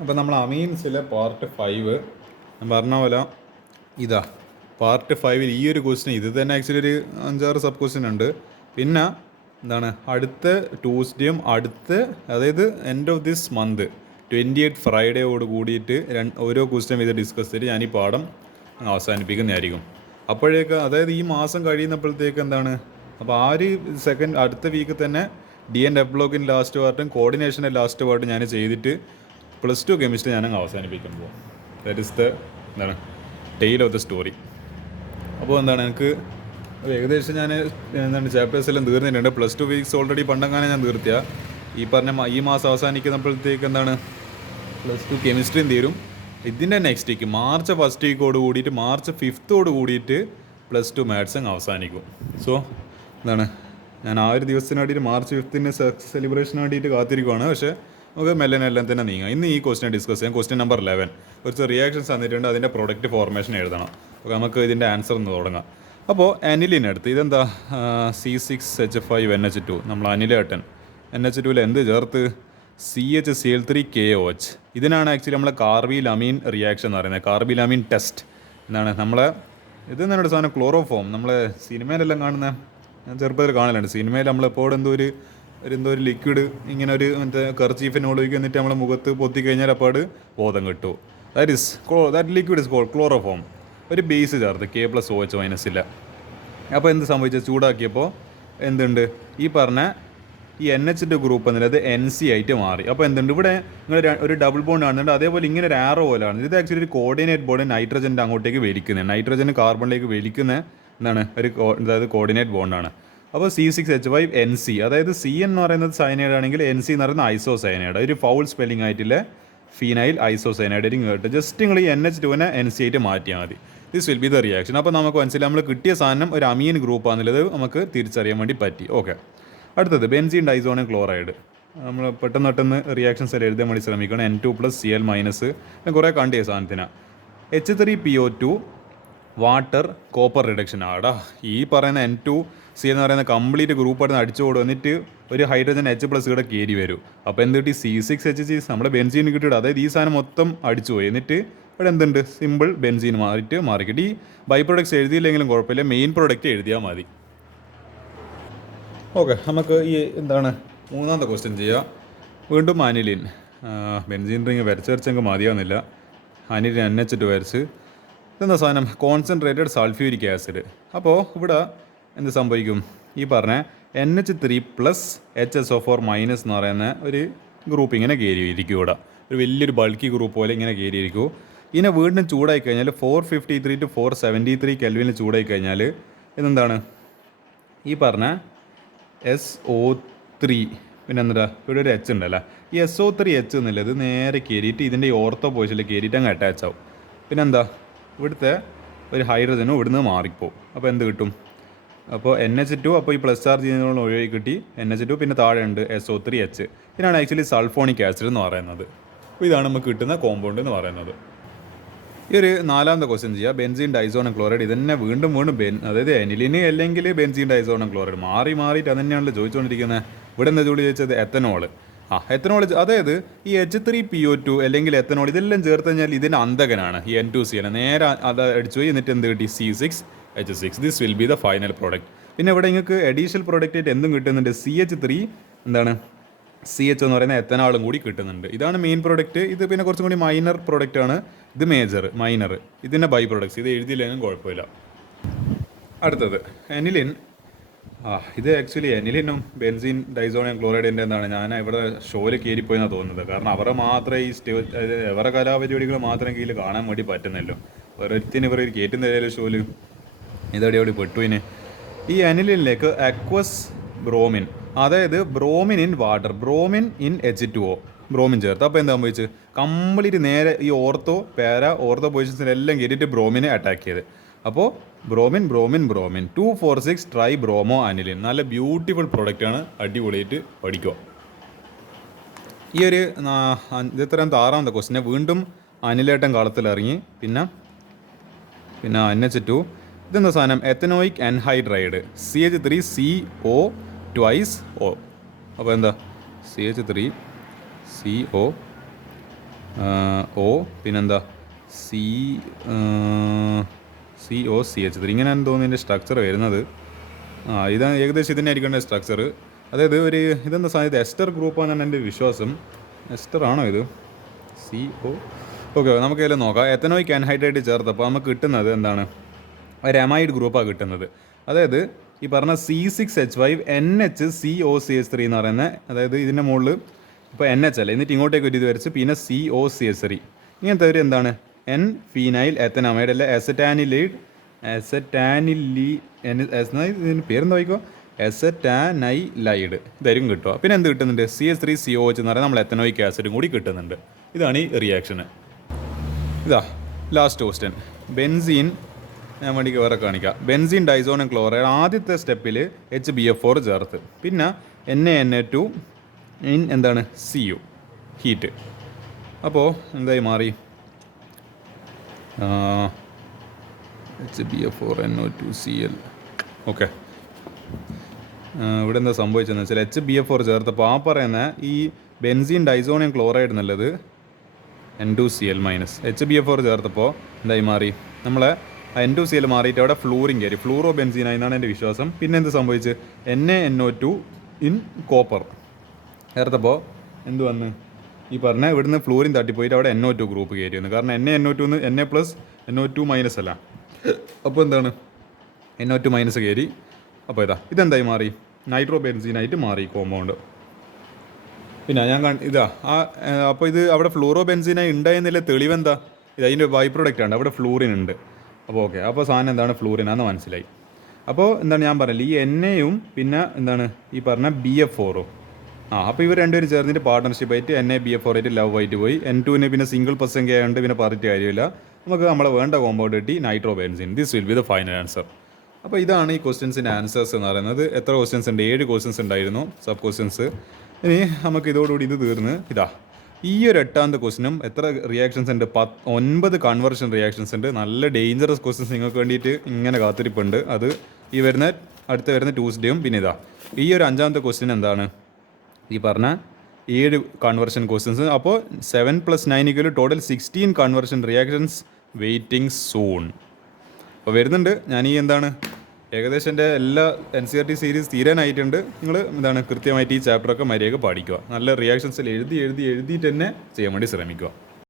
അപ്പോൾ നമ്മൾ അമീൻസിലെ പാർട്ട് 5 ഞാൻ പറഞ്ഞ പോലെ ഇതാ പാർട്ട് 5 ഈ ഒരു ക്വസ്റ്റ്യൻ ഇത് തന്നെ ആക്ച്വലി ഒരു 5-6 സബ് ക്വസ്റ്റ്യൻ ഉണ്ട്. പിന്നെ എന്താണ് അടുത്ത ട്യൂസ്ഡേയും അതായത് end of this month 28th ഫ്രൈഡേയോട് കൂടിയിട്ട് ഓരോ ക്വസ്റ്റ്യൻ ഇത് ഡിസ്കസ് ചെയ്തിട്ട് ഞാൻ ഈ പാഠം അവസാനിപ്പിക്കുന്നതായിരിക്കും. അപ്പോഴേക്ക് അതായത് ഈ മാസം കഴിയുന്നപ്പോഴത്തേക്ക് എന്താണ് അപ്പോൾ ആ ഒരു അടുത്ത വീക്ക് തന്നെ DN ബ്ലോക്കിൻ്റെ ലാസ്റ്റ് പാർട്ടും കോർഡിനേഷൻ്റെ ലാസ്റ്റ് പാർട്ടും ഞാൻ ചെയ്തിട്ട് +2 കെമിസ്ട്രി ഞാനങ്ങ് അവസാനിപ്പിക്കുമ്പോൾ ദാറ്റ് ഇസ് എന്താണ് ടെയിൽ ഓഫ് ദ സ്റ്റോറി. അപ്പോൾ എന്താണ് എനിക്ക് ഏകദേശം ഞാൻ ചാപ്റ്റേഴ്സ് എല്ലാം തീർന്നിട്ടുണ്ട്. +2 വീക്സ് ഓൾറെഡി പണ്ടങ്ങനെ ഞാൻ തീർത്തിയ ഈ മാസം അവസാനിക്കുന്നപ്പോഴത്തേക്ക് എന്താണ് +2 കെമിസ്ട്രിയും തീരും. ഇതിൻ്റെ നെക്സ്റ്റ് വീക്ക് മാർച്ച് 1st വീക്കോട് കൂടിയിട്ട് മാർച്ച് 5th കൂടിയിട്ട് +2 മാത്സ് അങ്ങ് അവസാനിക്കും. സോ എന്താണ് ഞാൻ ആ ഒരു ദിവസത്തിന് വേണ്ടിയിട്ട് മാർച്ച് 5th സെലിബ്രേഷന് വേണ്ടിയിട്ട് കാത്തിരിക്കുവാണ്. പക്ഷേ നമുക്ക് മെല്ലനെല്ലാം തന്നെ നീങ്ങാം. ഇന്ന് ഈ ക്വസ്റ്റ്യൻ ഡിസ്കസ് ചെയ്യാം. ക്വസ്റ്റ്യൻ നമ്പർ 11 കുറച്ച് റിയാക്ഷൻസ് തന്നിട്ടുണ്ട്. അതിൻ്റെ പ്രൊഡക്റ്റ് ഫോർമേഷൻ എഴുതണം. അപ്പോൾ നമുക്ക് ഇതിൻ്റെ ആൻസർ ഒന്ന് തുടങ്ങാം. അപ്പോൾ അനിലിനടുത്ത് ഇതെന്താ C6H5NH2 നമ്മൾ അനിലേട്ടൻ NH2 എന്ത് ചേർത്ത് CHCl3KOH. ഇതിനാണ് ആക്ച്വലി നമ്മളെ കാർബിലമീൻ റിയാക്ഷൻ എന്ന് പറയുന്നത്. കാർബിലമീൻ ടെസ്റ്റ് എന്താണ് നമ്മളെ ഇതെന്നാണ് സാധനം ക്ലോറോഫോം. നമ്മളെ സിനിമയിലെല്ലാം കാണുന്ന ഞാൻ ചെറുപ്പത്തിൽ കാണലുണ്ട്. സിനിമയിൽ നമ്മളെപ്പോഴും എന്തോ ഒരു ലിക്വിഡ് ഇങ്ങനെ ഒരു മറ്റേ കർച്ചീഫിനോട് ഒഴിക്കുക എന്നിട്ട് നമ്മളെ മുഖത്ത് പൊത്തി കഴിഞ്ഞാൽ അപ്പോൾ ബോധം കിട്ടും. That liquid is called chloroform. ഒരു ബേസ് ചേർത്ത് K+OH- ഇല്ല. അപ്പോൾ എന്ത് സംഭവിച്ചത് ചൂടാക്കിയപ്പോൾ എന്തുണ്ട് ഈ പറഞ്ഞ ഈ NH ഗ്രൂപ്പ് എന്നുള്ളത് NC ആയിട്ട് മാറി. അപ്പോൾ എന്തുണ്ട് ഇവിടെ നിങ്ങൾ ഒരു ഡബിൾ ബോണ്ട് കാണുന്നുണ്ട്. അതേപോലെ ഇങ്ങനെ ഒരു ആറോ പോലെയാണ്. ഇത് ആക്ച്വലി ഒരു കോർഡിനേറ്റ് ബോണ്ട് നൈട്രജൻ്റെ അങ്ങോട്ടേക്ക് വലിക്കുന്നത്, നൈട്രജന് കാർബണിലേക്ക് വലിക്കുന്ന എന്താണ് അതായത് കോർഡിനേറ്റ് ബോണ്ടാണ്. അപ്പോൾ C6H5NC അതായത് C എന്ന് പറയുന്നത് സയനൈഡ് ആണെങ്കിൽ NC എന്ന് പറയുന്നത് ഐസോസയനൈഡ്. ഒരു ഫൗൾ സ്പെല്ലിംഗ് ആയിട്ടില്ല ഫീനൈൽ ഐസോസയനൈഡ് കേട്ട് ജസ്റ്റ് നിങ്ങൾ ഈ NH2-നെ NC ആയിട്ട് മാറ്റിയാൽ മതി. This will be the reaction. അപ്പോൾ നമുക്ക് മനസ്സിലായി നമ്മൾ കിട്ടിയ സാധനം ഒരു അമീൻ ഗ്രൂപ്പാണെന്നുള്ളത് നമുക്ക് തിരിച്ചറിയാൻ വേണ്ടി പറ്റി. ഓക്കെ, അടുത്തത് ബെൻസീൻ ഡൈസോണിയം ക്ലോറൈഡ്. നമ്മൾ പെട്ടെന്ന് റിയാക്ഷൻസ് എല്ലാം എഴുതാൻ വേണ്ടി ശ്രമിക്കണം. N2+Cl- ഞാൻ കുറേ കണ്ടിയ സാധനത്തിനാണ്. H3PO2 വാട്ടർ കോപ്പർ റിഡക്ഷൻ ആടാ. ഈ പറയുന്ന N2C എന്ന് പറയുന്ന കംപ്ലീറ്റ് ഗ്രൂപ്പായിട്ട് അടിച്ചോടും. എന്നിട്ട് ഒരു ഹൈഡ്രജൻ H+ ഇവിടെ കയറി വരും. അപ്പോൾ എന്ത് കിട്ടി C6H നമ്മുടെ ബെൻസീൻ കിട്ടിയിട്ട് അതായത് ഈ സാധനം മൊത്തം അടിച്ചു പോയി. എന്നിട്ട് ഇവിടെ എന്തുണ്ട് സിമ്പിൾ ബെൻസീൻ മാറിക്കിട്ടി. ഈ ബൈ പ്രൊഡക്ട്സ് എഴുതിയില്ലെങ്കിലും കുഴപ്പമില്ല, മെയിൻ പ്രൊഡക്റ്റ് എഴുതിയാൽ മതി. ഓക്കെ, നമുക്ക് ഈ എന്താണ് മൂന്നാമത്തെ ക്വസ്റ്റ്യൻ ചെയ്യാം. വീണ്ടും അനിലിൻ ബെൻസീൻ റിങ് വരച്ചെങ്കിൽ മതിയാവുന്നില്ല. അനിലിൻ NH2 വരച്ച് ഇതെന്താ സാധനം കോൺസെൻട്രേറ്റഡ് സൾഫ്യൂരിക് ആസിഡ്. അപ്പോൾ ഇവിടെ എന്ത് സംഭവിക്കും ഈ പറഞ്ഞ NH3+HSO4- എന്ന് പറയുന്ന ഒരു ഗ്രൂപ്പ് ഇങ്ങനെ കയറിയിരിക്കും. ഇവിടെ ഒരു വലിയൊരു ബൾക്കി ഗ്രൂപ്പ് പോലെ ഇങ്ങനെ കയറിയിരിക്കും. ഇതിനെ വീണ്ടും ചൂടായി കഴിഞ്ഞാൽ 453 to 473 കെൽവിനിൽ ചൂടായി കഴിഞ്ഞാൽ ഇതെന്താണ് ഈ പറഞ്ഞ SO3 പിന്നെ എന്താ ഇവിടെ ഒരു H ഉണ്ടല്ലോ. ഈ SO3H എന്നുള്ളത് നേരെ കയറിയിട്ട് ഇതിൻ്റെ ഈ ഓർത്തോ പൊസിഷനിൽ കയറിയിട്ട് അങ്ങ് അറ്റാച്ച് ആവും. പിന്നെന്താ ഇവിടുത്തെ ഒരു ഹൈഡ്രജനും ഇവിടുന്ന് മാറിപ്പോവും. അപ്പോൾ എന്ത് കിട്ടും അപ്പോൾ NH2 അപ്പോൾ ഈ പ്ലസ് ചാർജ് ചെയ്യുന്നതിനുള്ള ഒഴിവായി കിട്ടി NH2. പിന്നെ താഴെ ഉണ്ട് SO3H. ഇതിനാണ് ആക്ച്വലി സൾഫോണിക് ആസിഡ് എന്ന് പറയുന്നത്. അപ്പോൾ ഇതാണ് നമുക്ക് കിട്ടുന്ന കോമ്പൗണ്ട് എന്ന് പറയുന്നത്. ഈ ഒരു നാലാമത്തെ ക്വസ്റ്റ്യൻ ചെയ്യുക. Benzene diazonium chloride. ഇതന്നെ വീണ്ടും അതായത് അനിലിന് അല്ലെങ്കിൽ ബെൻസീൻ ഡൈസോണിയം ക്ലോറൈഡ് മാറിയിട്ട് അത് തന്നെയാണല്ലോ ചോദിച്ചുകൊണ്ടിരിക്കുന്നത്. ഇവിടെ എന്താ ജോലി ചോദിച്ചത് എത്തനോൾ. എത്തനോൾ അതായത് ഈ H3PO2 അല്ലെങ്കിൽ എത്തനോൾ ഇതെല്ലാം ചേർത്ത് കഴിഞ്ഞാൽ ഇതിൻ്റെ അന്തകനാണ് ഈ N2C. നേരെ അത് അടിച്ചു പോയി. എന്നിട്ട് എന്ത് കിട്ടി C6H6. This will be the final product. പിന്നെ ഇവിടെ നിങ്ങൾക്ക് അഡീഷണൽ പ്രോഡക്റ്റ് ആയിട്ട് എന്തും കിട്ടുന്നുണ്ട് CH3 എന്താണ് CH എന്ന് പറയുന്ന എത്തനാളും കൂടി കിട്ടുന്നുണ്ട്. ഇതാണ് മെയിൻ പ്രോഡക്റ്റ്. ഇത് പിന്നെ കുറച്ചും കൂടി മൈനർ പ്രോഡക്റ്റാണ്. ഇത് മൈനർ ഇതിൻ്റെ ബൈ പ്രോഡക്ട്സ്. ഇത് എഴുതിയില്ലെങ്കിലും കുഴപ്പമില്ല. അടുത്തത് അനിലിൻ. ഇത് ആക്ച്വലി അനിലിനും ബെൻസീൻ ഡൈസോണിയം ക്ലോറൈഡിൻ്റെ എന്താണ് ഞാൻ ഇവിടെ ഷോയിൽ കയറിപ്പോയെന്നാണ് തോന്നുന്നത്. കാരണം അവരെ മാത്രമേ ഈ അവരുടെ കലാപരിപാടികൾ മാത്രം കീഴിൽ കാണാൻ വേണ്ടി പറ്റുന്നല്ലോ. ഒരൊരുത്തിന് ഇവർ കയറ്റുന്ന ഏതെങ്കിലും ഷോയിൽ ഇതവിടെ പെട്ടുവിന്. ഈ അനിലിനിലേക്ക് അക്വസ് ബ്രോമിൻ അതായത് bromine in water bromine in H2O bromine ചേർത്ത്. അപ്പോൾ എന്താ സംഭവിച്ച് കംപ്ലീറ്റ് നേരെ ഈ ഓർത്തോ പൊസിഷൻസിലെല്ലാം കയറിയിട്ട് ബ്രോമിനെ അറ്റാക്ക് ചെയ്ത്. അപ്പോൾ ബ്രോമിൻ 2,4,6 ട്രൈ ബ്രോമോ അനിലിൻ. നല്ല ബ്യൂട്ടിഫുൾ പ്രൊഡക്റ്റാണ്. അടിപൊളിയായിട്ട് പഠിക്കുക. ഈ ഒരു ഇതെത്രയാമത്തെ 6ാമത്തെ ക്വസ്റ്റിനെ വീണ്ടും അനിലേട്ടൻ കളത്തിലിറങ്ങി. പിന്നെ NH2 ഇതെന്താ സാധനം ethanoic anhydride CH3CO twice O. അപ്പോൾ എന്താ CH3CO ഒ പിന്നെന്താ സി COCH3 ഇങ്ങനെയാണ് തോന്നുന്നു ഇതിൻ്റെ സ്ട്രക്ചർ വരുന്നത്. ഇതാണ് ഏകദേശം ഇതിനെ ആയിരിക്കേണ്ട സ്ട്രക്ചർ. അതായത് ഒരു ഇതെന്താ സാധ്യത എസ്റ്റർ ഗ്രൂപ്പാണെന്നാണ് എൻ്റെ വിശ്വാസം. എസ്റ്റർ ആണോ ഇത്? ഓക്കെ നമുക്ക് ഇതിൽ നോക്കാം. എത്തനോയിക് ആൻഹൈഡ്രേറ്റ് ചേർത്തപ്പോൾ നമുക്ക് കിട്ടുന്നത് എന്താണ്? ഒരു എമൈഡ് ഗ്രൂപ്പാണ് കിട്ടുന്നത്. അതായത് ഈ പറഞ്ഞ C6H5 NHCOCH3 എന്ന് പറയുന്നത്, അതായത് ഇതിൻ്റെ മുകളിൽ ഇപ്പോൾ NH അല്ല, എന്നിട്ട് ഇങ്ങോട്ടേക്ക് ഒരു ഇത് വരച്ച് പിന്നെ COCH3 ഇങ്ങനത്തെ ഒരു എന്താണ് N ഫീനൈൽ എത്തനമൈഡ് അല്ലെ ഇതിന് പേരെന്താ വായിക്കോ? എസറ്റാനൈലൈഡ് ഇതായിരിക്കും കിട്ടുക. പിന്നെ എന്ത് കിട്ടുന്നുണ്ട്? CH3COH എന്ന് പറയുന്നത് നമ്മൾ എത്തനോയിക് ആസിഡും കൂടി കിട്ടുന്നുണ്ട്. ഇതാണ് ഈ റിയാക്ഷന്. ഇതാ ലാസ്റ്റ് ക്വസ്റ്റ്യൻ. ബെൻസീൻ ഞാൻ വേണ്ടിക്ക് വേറെ കാണിക്കാം. ബെൻസീൻ ഡൈസോണിയം ക്ലോറൈഡ് ആദ്യത്തെ സ്റ്റെപ്പിൽ HBF4 ചേർത്ത് പിന്നെ Na2 എന്താണ് Cu ഹീറ്റ്. അപ്പോൾ എന്തായി മാറി? HBF4 NO2Cl. ഓക്കെ, ഇവിടെ എന്താ സംഭവിച്ചതെന്ന് വെച്ചാൽ HBF4 ചേർത്തപ്പോൾ ആ പറയുന്ന ഈ ബെൻസീൻ ഡൈസോണിയം ക്ലോറൈഡ് എന്നുള്ളത് N2Cl മൈനസ് HBF4 ചേർത്തപ്പോൾ എന്തായി മാറി? നമ്മളെ N2Cl മാറിയിട്ട് അവിടെ ഫ്ലൂറിൻ കയറി, ഫ്ലൂറോ ബെൻസീനായി എന്നാണ് എൻ്റെ വിശ്വാസം. പിന്നെ എന്ത് സംഭവിച്ച്? NaNO2 ഇൻ കോപ്പർ ചേർത്തപ്പോൾ എന്ത് വന്ന്? ഈ പറഞ്ഞ ഇവിടുന്ന് ഫ്ലൂറിൻ തട്ടിപ്പോയിട്ട് അവിടെ NO2 ഗ്രൂപ്പ് കയറി വന്നു. കാരണം NaNO2 Na+NO2 മൈനസ് അല്ല, അപ്പോൾ എന്താണ് NO2 മൈനസ് കയറി. അപ്പോൾ ഇതെന്തായി മാറി? നൈട്രോ ബെൻസീനായിട്ട് മാറി കോമ്പൗണ്ട്. പിന്നെ ഞാൻ അപ്പോൾ ഇത് അവിടെ ഫ്ലൂറോ ബെൻസീനായി ഉണ്ടായെന്നില്ല തെളിവെന്താ? അതിൻ്റെ ബൈ പ്രൊഡക്റ്റ് ആണ്, അവിടെ ഫ്ലൂറിൻ ഉണ്ട്. അപ്പോൾ ഓക്കെ, അപ്പോൾ സാധനം എന്താണ്? ഫ്ലൂറിനാന്ന് മനസ്സിലായി. അപ്പോൾ എന്താണ് ഞാൻ പറയില്ല, ഈ NAയും പിന്നെ എന്താണ് ഈ പറഞ്ഞ BF4ഉം. അപ്പോൾ ഇവർ രണ്ടുപേരും ചേർന്നിട്ട് പാർട്ട്ണർഷിപ്പ് ആയിട്ട് NaBF4 ആയിട്ട് ലവ് ആയിട്ട് പോയി. N2ന് പിന്നെ സിംഗിൾ പെർസെൻറ്റ് ആയതുകൊണ്ട് പിന്നെ പറഞ്ഞിട്ട് കാര്യമില്ല. നമുക്ക് നമ്മളെ വേണ്ട കോമ്പൗണ്ട് കിട്ടി, nitro benzene. This will be the final answer. അപ്പോൾ ഇതാണ് ഈ ക്വസ്റ്റ്യൻസിൻ്റെ ആൻസേഴ്സ് എന്ന് പറയുന്നത്. എത്ര ക്വസ്റ്റ്യൻസ് ഉണ്ട്? 7 ക്വസ്റ്റ്യൻസ് ഉണ്ടായിരുന്നു, സബ് ക്വസ്റ്റ്യൻസ്. ഇനി നമുക്ക് ഇതോടുകൂടി ഇത് തീർന്ന് ഈ ഒരു 8ാമത്തെ ക്വസ്റ്റ്യനും എത്ര റിയാക്ഷൻസ് ഉണ്ട്? 9 കൺവേർഷൻ റിയാക്ഷൻസ് ഉണ്ട്. നല്ല ഡേഞ്ചറസ് ക്വസ്റ്റ്യൻസ് നിങ്ങൾക്ക് വേണ്ടിയിട്ട് ഇങ്ങനെ കാത്തിരിപ്പുണ്ട്. അത് അടുത്ത വരുന്ന ട്യൂസ്ഡേയും. പിന്നെ ഈ ഒരു 5ാമത്തെ ക്വസ്റ്റ്യൻ എന്താണ്? ഈ പറഞ്ഞ 7 കൺവേർഷൻ ക്വസ്റ്റ്യൻസ്. അപ്പോൾ 7 + 9 total 16 conversion reactions waiting soon. അപ്പോൾ വരുന്നുണ്ട്. ഞാൻ ഈ ഏകദേശം എൻ്റെ എല്ലാ NCERT സീരീസ് തീരാനായിട്ടുണ്ട്. നിങ്ങൾ കൃത്യമായിട്ട് ഈ ചാപ്റ്ററൊക്കെ മര്യാദ പഠിക്കുക. നല്ല റിയാക്ഷൻസിൽ എഴുതിയിട്ട് തന്നെ ചെയ്യാൻ വേണ്ടി ശ്രമിക്കുക.